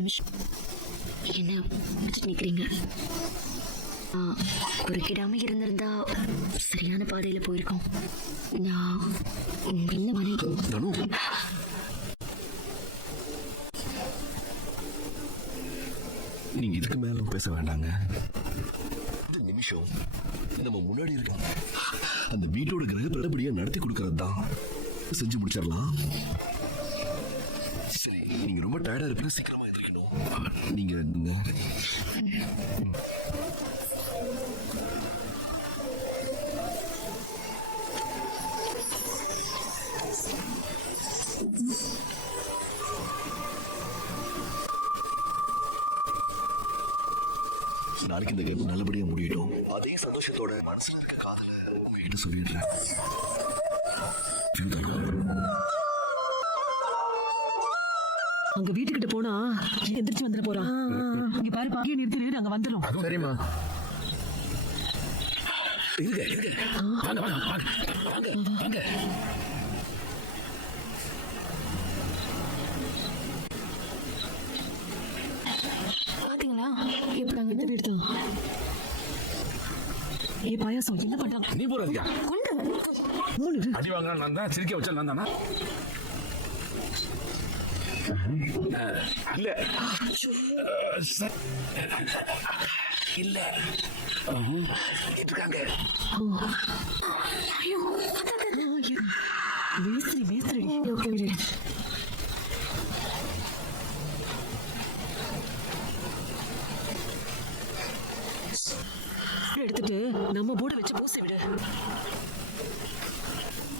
நிமிஷம் என்ன முடிச்சுட்டு நிக்கிறீங்க? குறுக்கிடாம இருந்திருந்தா சரியான பாதையில போயிருக்கோம். நான் என்ன மனைவி நீங்க இதுக்கு மேல பேச வேண்டாங்க. இந்த நிமிஷம் நம்ம முன்னாடி இருக்க அந்த வீட்டோட கிரக பிரபடியா நடத்தி கொடுக்கறது தான். செஞ்சு முடிச்சிடலாம். சரி, நீங்க ரொம்ப டயர்டா இருப்பீங்க, சீக்கிரமா எந்திரிக்கணும். நீங்க நாளைக்கு இந்த கேப் நல்லபடியா முடியட்டும். அதே சந்தோஷத்தோட மனசுல இருக்க காதல உங்ககிட்ட சொல்லிடுறேன். அங்க வீட்டுக்கிட்ட போனா எந்திரிச்சு வந்துட போறான். இங்க பாரு, பாக்கிய நிறுத்திடு, அங்க வந்துடும். சரிம்மா. வாங்க வாங்க வாங்க வாங்க வாங்க. பாத்தீங்களா எப்படி அங்க எடுத்தான். ஏ பாயாசம் என்ன பண்றாங்க? நீ போறதுக்கா? மூணு அடி வாங்கினா நான் தான், சிரிக்க வச்சா நான் தானா? இல்ல இல்ல இருக்காங்க. மேஸ்திரி மேஸ்திரி எடுத்துட்டு நம்ம போர்டு வச்சு பூசை விடு.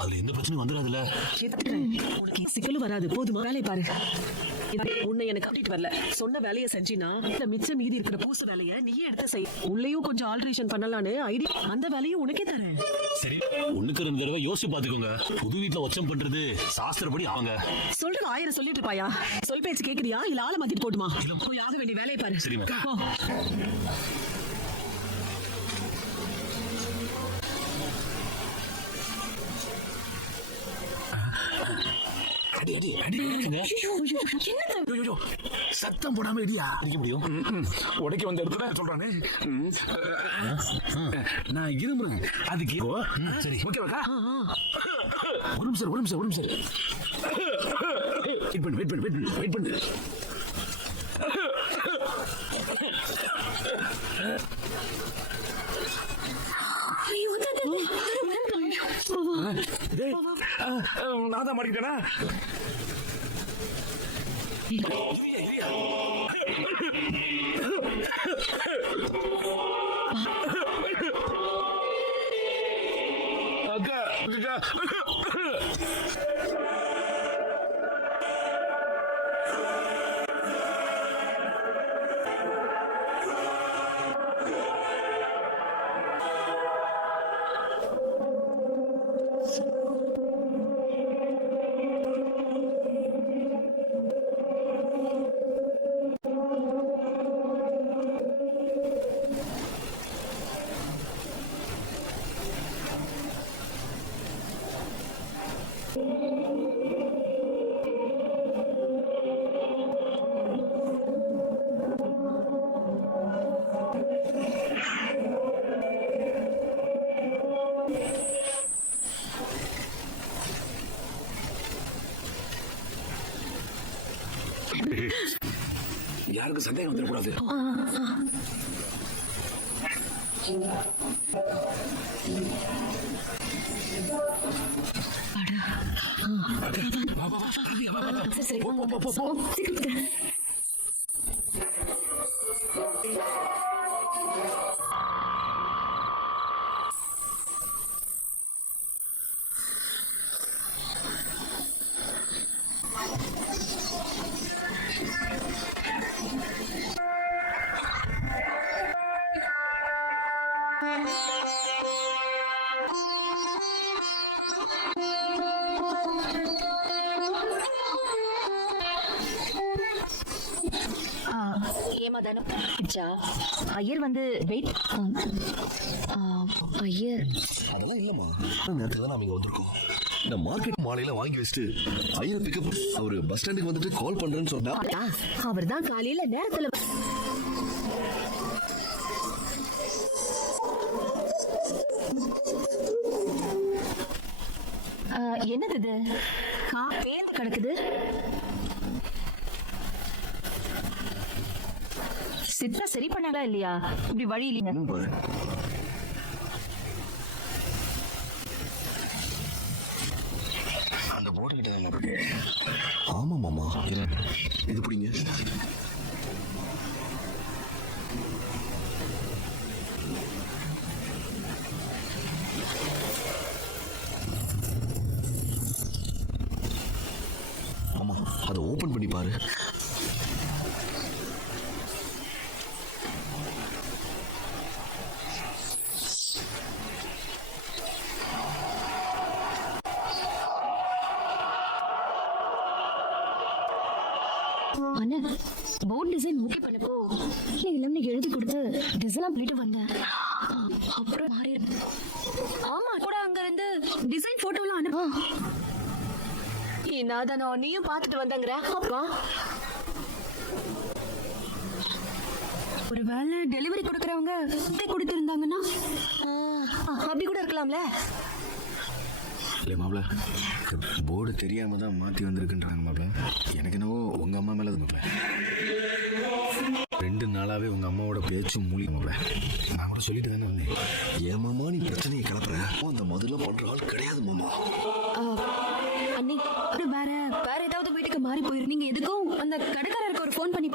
அதுல எந்த பிரச்சனையும் வந்துடாதுல்ல? உனக்கு சிக்கலும் வராது. போதுமா? வேலையை பாரு. உன்னை எனக்கு கூட்டிட்டு வரல, சொன்ன வேலையை செஞ்சினா இந்த மிச்சம் மீதி இருக்கிற பூச வேலையை நீயே எடுத்து செய். உள்ளேயும் கொஞ்சம் ஆல்ட்ரேஷன் பண்ணலான்னு ஐடியா, அந்த வேலையும் உனக்கே தரேன். சரி, ஒண்ணுக்கு 2 தடவை யோசிச்சு பாத்துக்கோங்க. புது வீட்டுல ஒச்சம் பண்றது சாஸ்திரப்படி அவங்க சொல்றது 1000 சொல்லிட்டு இருப்பாயா? சொல் பேச்சு கேக்குறியா இல்ல ஆளை மாத்திட்டு போட்டுமா? போய் ஆக வேண்டிய வேலையை பாரு. சரி மேம். அடி அடி அடி. சத்தம் போடாம இடியா அடிக்க முடியும். உடைக்க வந்த இடத்துல சொல்றானே. நான் இருமுறேன் அதுக்கு. சரி, ஓகேவாக்கா? ஒரு நிமிஷம் ஒரு நிமிஷம் ஒரு நிமிஷம் வெயிட் பண்ணு வெயிட் பண்ணு வெயிட் பண்ணு வெயிட் பண்ணு. நான் தான் மாட்டிக்கிட்டேனா? அக்கா அக்கா யாருக்கு சந்தேகம் வந்துடக்கூடாது. ஐயர் வந்து வெயிட். ஐயர் அதெல்லாம் இல்லம்மா, நேரத்துல தான் நாம இங்க வந்திருக்கோம். நான் மார்க்கெட் மாலையில வாங்கி வச்சுட்டு ஐயர் பிக்கப் அவரு பஸ் ஸ்டாண்டுக்கு வந்துட்டு கால் பண்றேன்னு சொன்னா அவர் தான் காலையில நேரத்துல என்னது இது பேந்து கிடக்குது. சித்ரா சரி பண்ணாங்களா இல்லையா? இப்படி வழி இல்லைங்க. அந்த போர்டு கிட்ட தான் இருக்கு. ஆமா மாமா, இது பிடிங்க. ஆமா, அதை ஓபன் பண்ணி பாரு. அண்ணா, போர்ட் டிசைன் ஓகே பண்ணப்போ எல்லாமே எழுதி கொடுத்து டிசைன் பண்ணிட்டு வந்தேன். அப்புறம் மாறி ஆமா கூட அங்க இருந்து டிசைன் போட்டோலாம் அனுப்பா. என்னதானோ நீயும் பார்த்துட்டு வந்தங்கற. அப்புறம் ஒருவேளை டெலிவரி கொடுக்கறவங்க கொடுத்திருந்தாங்கன்னா அப்படி கூட இருக்கலாம்ல. இல்லை மாப்பிள, போர்டு தெரியாம தான் மாற்றி வந்திருக்குன்றாங்க மாப்பிள. எனக்கு என்னவோ உங்கள் அம்மா மேலே மாப்பிள. 2 நாளாகவே உங்கள் அம்மாவோட பேச்சும் மூலிகை மாப்பிள. நான் கூட சொல்லிட்டு தானே வந்தேன். ஏன் மாமா நீ பிரச்சனையை கிளப்புற? அந்த முதல்ல பண்ற ஆள் கிடையாது மாமா. அண்ணி, அது வேற ஏதாவது வீட்டுக்கு மாறி போயிருந்தீங்க. எதுக்கும் அந்த கடைக்காரருக்கு ஒரு ஃபோன் பண்ணி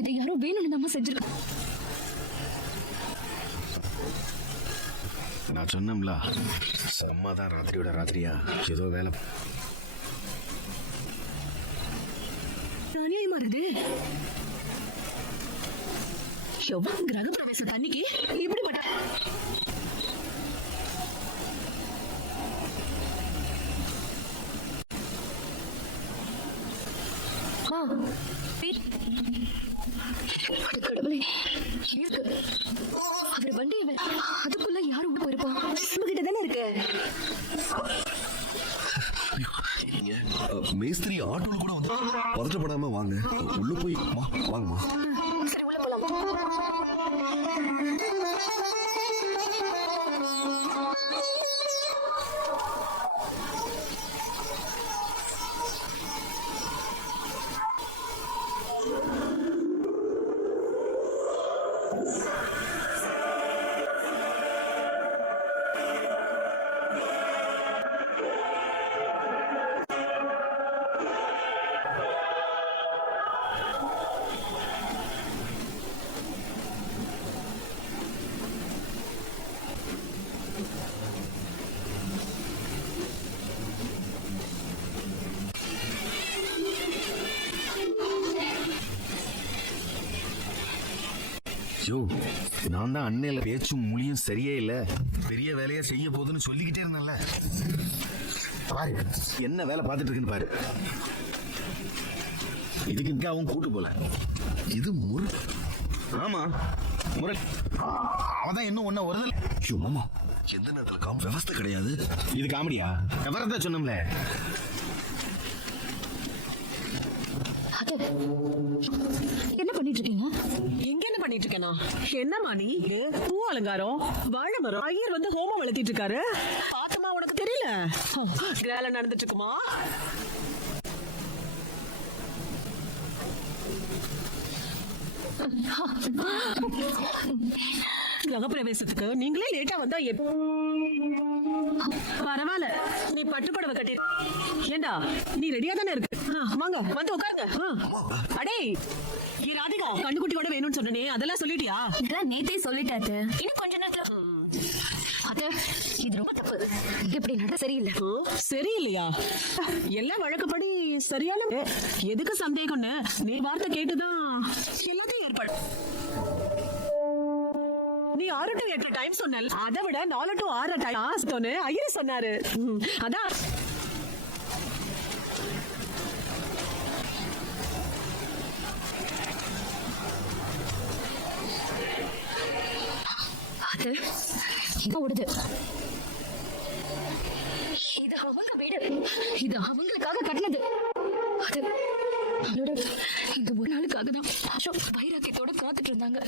இதை யாரோ வேணும்னு நம்ம செஞ்சிருக்கோம். நான் சொன்னோம்ல, அம்மா தான் ராத்திரியோட ராத்திரியா ஏதோ வேலை. அநியாயமா இருக்கு. கிரக பிரவேச தண்ணிக்கு இப்படி பட்ட கடவுளே, இருக்கு அவர் வண்டி அதுக்குள்ள யாரும் உள்ள போயிருப்பா. நம்ம கிட்ட தானே இருக்கு. மேஸ்திரி ஆட்டோல கூட வந்து பதட்டப்படாம வாங்க. உள்ள போய் வாங்கம்மா. சரி, உள்ள போலாம். ஐயோ, நான் தான் அன்னையில பேச்சும் மொழியும் சரியே இல்லை, பெரிய வேலையா செய்ய போகுதுன்னு சொல்லிக்கிட்டே இருந்தேன்ல. பாரு என்ன வேலை பார்த்துட்டு இருக்குன்னு பாரு. இதுக்கு இங்க அவன் கூட்டு போல. இது முறை. ஆமா முறை. அவதான் இன்னும் ஒன்ன வருதல். ஐயோ மாமா, எந்த நேரத்துல விவஸ்தை கிடையாது. இது காமெடியா? எவரதான் சொன்னோம்ல. என்ன பண்ணிட்டு இருக்கீங்க? எங்க என்ன பண்ணிட்டு இருக்கேனா? என்னமா நீ? பூ அலங்காரம், வாழை மரம். ஐயர் வந்து ஹோமம் வளர்த்திட்டு இருக்காரு. பாத்தமா உனக்கு தெரியல? வேலை நடந்துட்டு இருக்குமா? கிரகப்பிரவேசத்துக்கு நீங்களே லேட்டா வந்தா பரவாயில்ல, நீ பட்டு புடவை கட்டி ஏண்டா நீ ரெடியா தானே இருக்கு? வாங்க வந்து உட்காருங்க. அடே நீ ராதிகா கண்ணுக்குட்டியோட வேணும்னு சொன்னனே, அதெல்லாம் சொல்லிட்டியா? இதெல்லாம் நேத்தே சொல்லிட்டாத்து. இன்னும் கொஞ்ச நேரத்துல அது இது ரொம்ப தப்பு. இங்க இப்படி நட சரியில்லை. சரியில்லையா? எல்லாம் வழக்கப்படி சரியான எதுக்கு சந்தேகம்னு நீ வார்த்தை கேட்டுதான் எல்லாத்தையும் ஏற்பாடு. நீ 6 to 8 டைம் சொன்ன, அதை விட 4 to 6 டைம் ஐயர் சொன்னாரு. அதான் அது இங்க ஓடுது. இது அவங்க வீடு. இது அவங்களுக்காக கட்டினது. அது அவளோட இந்த ஒரு நாளுக்காக தான் அசோக் வைராக்கியத்தோட காத்துட்டு இருந்தாங்க.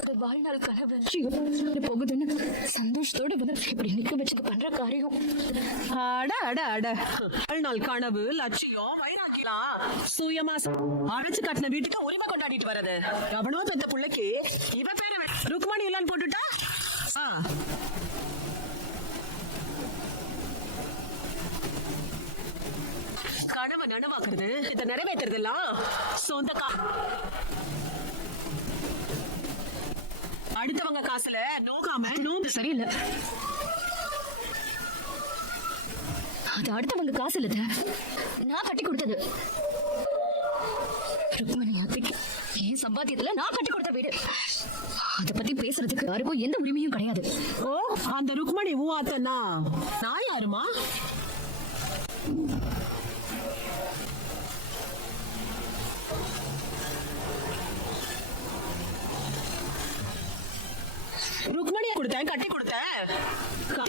ஒரு வாழ்நாள் கனவு இது போகுதுன்னு சந்தோஷத்தோட வந்து இப்படி நிக்க வச்சுக்க பண்ற காரியம். அட அட அட வாழ்நாள் கனவு லட்சியம் வைராக்கியலாம் சுயமா அரைச்சு கட்டின வீட்டுக்கு உரிமை கொண்டாடிட்டு வர்றது. எவனோ பெத்த பிள்ளைக்கு இவ பேரு ருக்மணி இல்லன்னு போட்டுட்டா கனவை நனவாக்குறது இதை நிறைவேற்றுறதெல்லாம் சொந்த அடுத்தவங்க காசுல நோகாம இது சரியில்லை. அது அடுத்தவங்க காசு இல்ல, நான் கட்டி கொடுத்தது. ருக்மணி அத்தைக்கு என் சம்பாத்தியத்துல நான் கட்டி கொடுத்த வீடு. அத பத்தி பேசுறதுக்கு யாருக்கும் எந்த உரிமையும் கிடையாது. ஓ அந்த ருக்மணி ஊவாத்தனா நான் யாருமா? ருக்மணியை கொடுத்தேன், கட்டி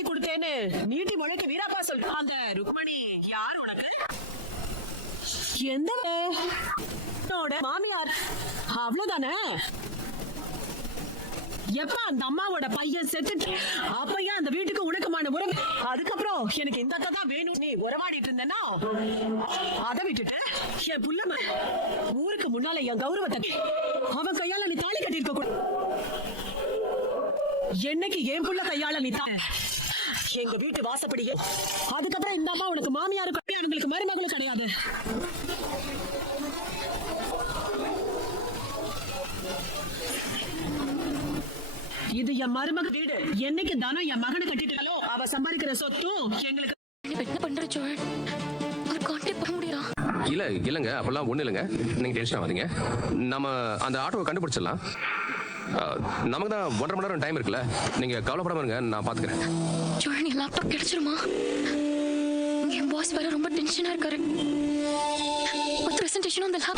கொடுத்தேன்னு நீட்டி முழுக்க வீராப்பா சொல்லு. அந்த ருக்மணி யார் உனக்கு? எந்த மாமியார் அவ்வளவுதானே? எப்ப அந்த அம்மாவோட பையன் செத்துட்டு அப்பையா அந்த வீட்டுக்கு உனக்குமான உறவு. அதுக்கப்புறம் எனக்கு இந்த அத்தை தான் வேணும் நீ உறவாடிட்டு இருந்தேன்னா அதை விட்டுட்டு என் புள்ள ஊருக்கு முன்னால என் கௌரவத்தை அவன் கையால நீ தாலி கட்டிருக்க கூட. என்னைக்கு என் புள்ள கையால நீ எங்க வீட்டு வாசப்படியே அதுக்கப்புறம் இந்த அம்மா உனக்கு மாமியாரு உங்களுக்கு மருமகளும் கிடையாது. இது என் மருமக வீடு. என்னைக்கு தானே என் மகனை கட்டிட்டாலோ அவ சம்பாதிக்கிற சொத்தும் எங்களுக்கு. என்ன பண்ற சோழன்? ஒரு கான்டாக்ட் பண்ண முடியல. இல்லைங்க அப்பெல்லாம் ஒன்றும் இல்லைங்க, நீங்கள் டென்ஷன் ஆகாதீங்க. நம்ம அந்த ஆட்டோவை கண்டுபிடிச்சிடலாம். நமக்கு தான் 1.5 மணி நேரம் டைம் இருக்குல்ல, நீங்கள் கவலைப்படாம இருங்க, நான் பார்த்துக்கிறேன். சோழன் என் லேப்டாப் கிடைச்சிருமா? என் பாஸ் வேற ரொம்ப டென்ஷனாக இருக்காரு. ஒரு ப்ரெசன்டேஷனும் அந்த லேப்டாப்